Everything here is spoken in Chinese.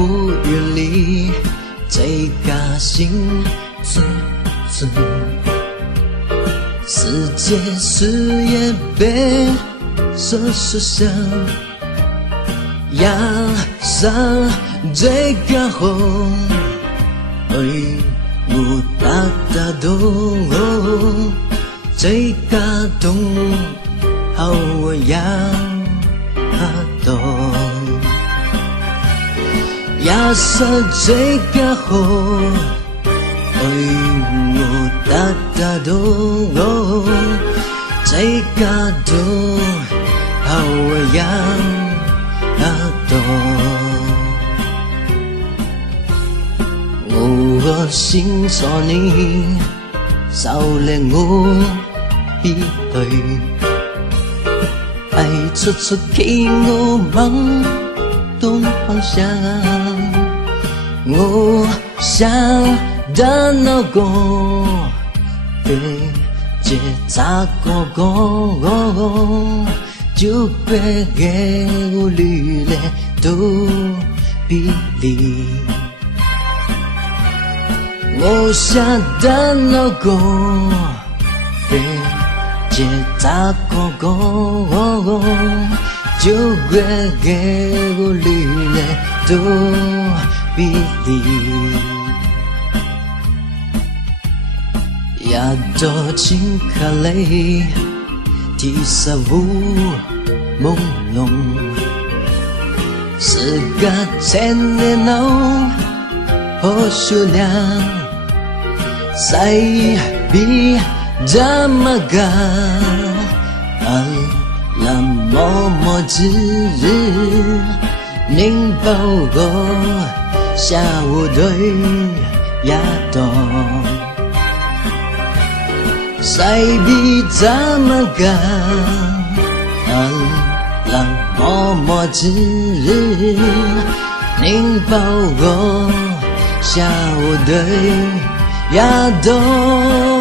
忽远离，最高兴自尊。世界事业被说想，要上最高峰，为我大动，最高动，好我要动，要上最高峰，为我大动，最高动，好我要我心所你少令我必對，愛處處給我懵懂方向，我想的那個被結扎過就被給我履歷都比例。我想的那個被結扎過就會給我履歷都比例。要多情可淚提色霧朦朧，是個千年腦或數量sai bi damaga alam mo zhi ning bao go xa wo đôi ya dong sai bi damaga alam mo zhi ning bao go xa wo đôi ya dong